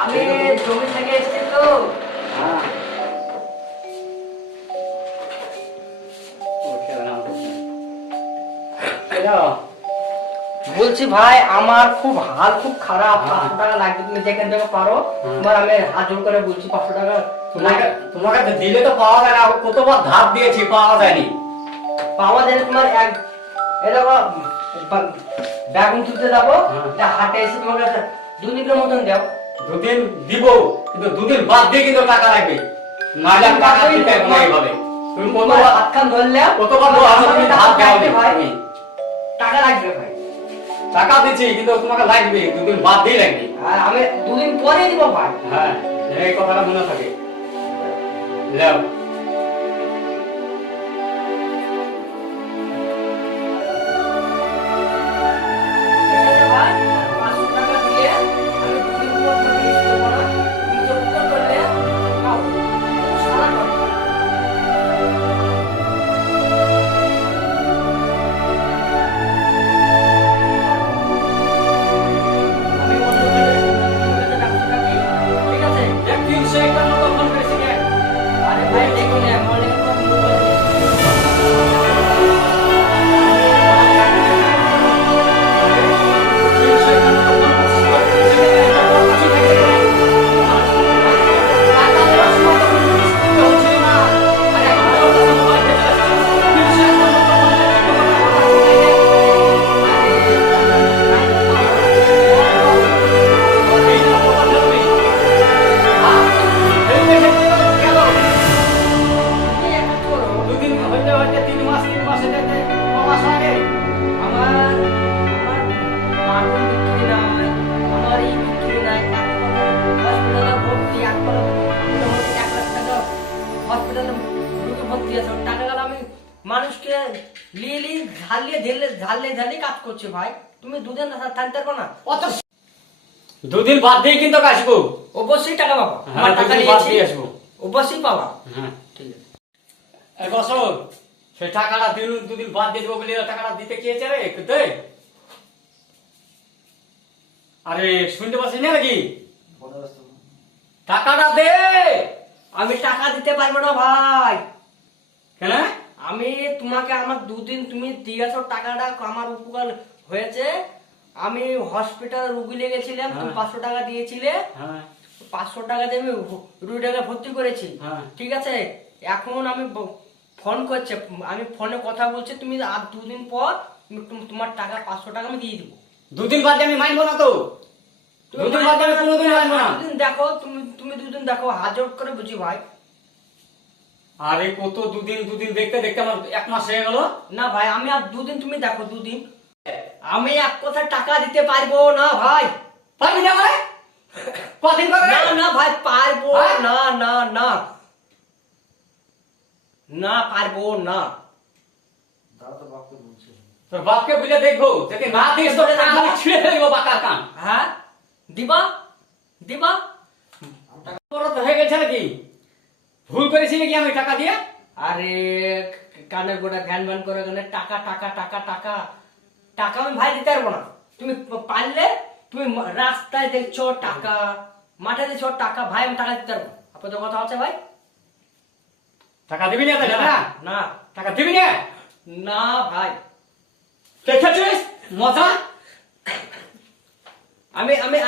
আমি জমি থেকে এসেছি তো। হ্যাঁ বলছি ভাই আমার খুব হাল খুব খারাপ, 500 টাকা লাগবে, তুমি যেখান থেকে পারো। তোমার আমি হাত জোর করে বলছি 500 টাকা তোমাকে দিলে তো পাওয়া যায় না, কতবার ধার দিয়েছি পাওয়া যায়নি। পাওয়া যায় না। তোমার এক বেগুন তুলতে যাবো, হাটে এসে তোমাকে 2 দিনের মতন দাও। 2 দিন দিব, কিন্তু 2 দিন বাদ দিয়ে কিন্তু টাকা লাগবে, নাহলে আমি টাকা দিতে পারবো না এইভাবে। তুমি কতবার হাতখান ধরলে কতবার তুমি ধার দাওনি ভাই, তুমি। টাকা লাগবে ভাই। টাকা দিচ্ছি কিন্তু তোমাকে লাগবে, 2 দিন বাদ দিয়ে লাগবে। আর আমি 2 দিন পরে দিব ভাই। হ্যাঁ এই কথাটা মনে থাকে। লাও ভাই 500 টাকা দিলে আমি 2 দিন পর তোমাকে এসে দেবো না। তুমি তো উপকার করলে পাও সারা করো। আমি অন্য কাছে ডাক্তার ডাকি, ঠিক আছে? 351 তো ফোন করেছি কে? আরে ভাই দেখুন এমন একদম মোবাইল মানুষকে লিলি ঝালিয়ে ঝেলে ঝালিয়ে ঝালিয়ে কাজ করছে ভাই। তুমি 2 দিন থাকতে পারবে না? অত 2 দিন বাদ দিয়ে কিন্তু আসবো। অবশ্যই টাকা পাবা। হ্যাঁ, আমার টাকা 2 দিন বাদ নিয়েছি, দিয়ে আসবো। অবশ্যই পাবা। হ্যাঁ ঠিক আছে। এই বছর সেই টাকাটা 2 দিন বাদ দিয়ে দেবো বলে টাকাটা দিতে চেয়েছে রে দে। আরে শুনতে পাচ্ছিস না নাকি? টাকাটা দে। আমি টাকা দিতে পারবো না ভাই। কেন? আমি তোমাকে আমার 2 দিন তুমি দিয়েছো, টাকাটা আমার উপকার হয়েছে। আমি হসপিটাল রুগী লেগেছিলাম, তুমি 500 টাকা দিয়েছিলে। হ্যাঁ 500 টাকা দিয়ে আমি রুগীটাকে ভর্তি করেছি, হ্যাঁ। ঠিক আছে? এখন আমি ফোন করছে, আমি ফোনে কথা বলছি, তুমি আর 2 দিন পর তোমার টাকা 500 টাকা আমি দিয়ে দিব। 2 দিন বাদ দিয়ে আমি মানবো না তো। 2 দিন বাদ দিয়ে আমি কোনোদিন মানবো না। 2 দিন দেখো, তুমি 2 দিন দেখো, হাজার করে বুঝি ভাই। আরে কত 2 দিন দেখতে দেখতে আমার 1 মাস হয়ে গেল। না ভাই আমি আর 2 দিন, তুমি দেখো 2 দিন। আমি এক কথা টাকা দিতে পারবো না ভাই। পারবি না ভাই? কদিন করে? না না ভাই পারবো না, না না না পারবো না। তোর বাপকে বুঝে দেখবো, যদি না দিস তো আমি ছিঁড়ে ফেলবো বাকার কান। হ্যাঁ দিবা দিবা। বড় তো হয়ে গেছে নাকি? ভুল করেছি নাকি আমি টাকা দিয়ে? আরে কানের গোড়া ভ্যান ভ্যান করে গেলে টাকা টাকা টাকা টাকা টাকা আমি ভাই দিতে পারবো না। তুমি পারলে তুমি রাস্তায় দেখছো টাকা, মাঠে দেখছো টাকা, ভাই আমি টাকা দিতে পারবো। আপনাদের কথা আছে ভাই? টাকা দিবি না তাহলে? না না টাকা দিবি না? না ভাই। দেখেছিস মজা? আমি আমি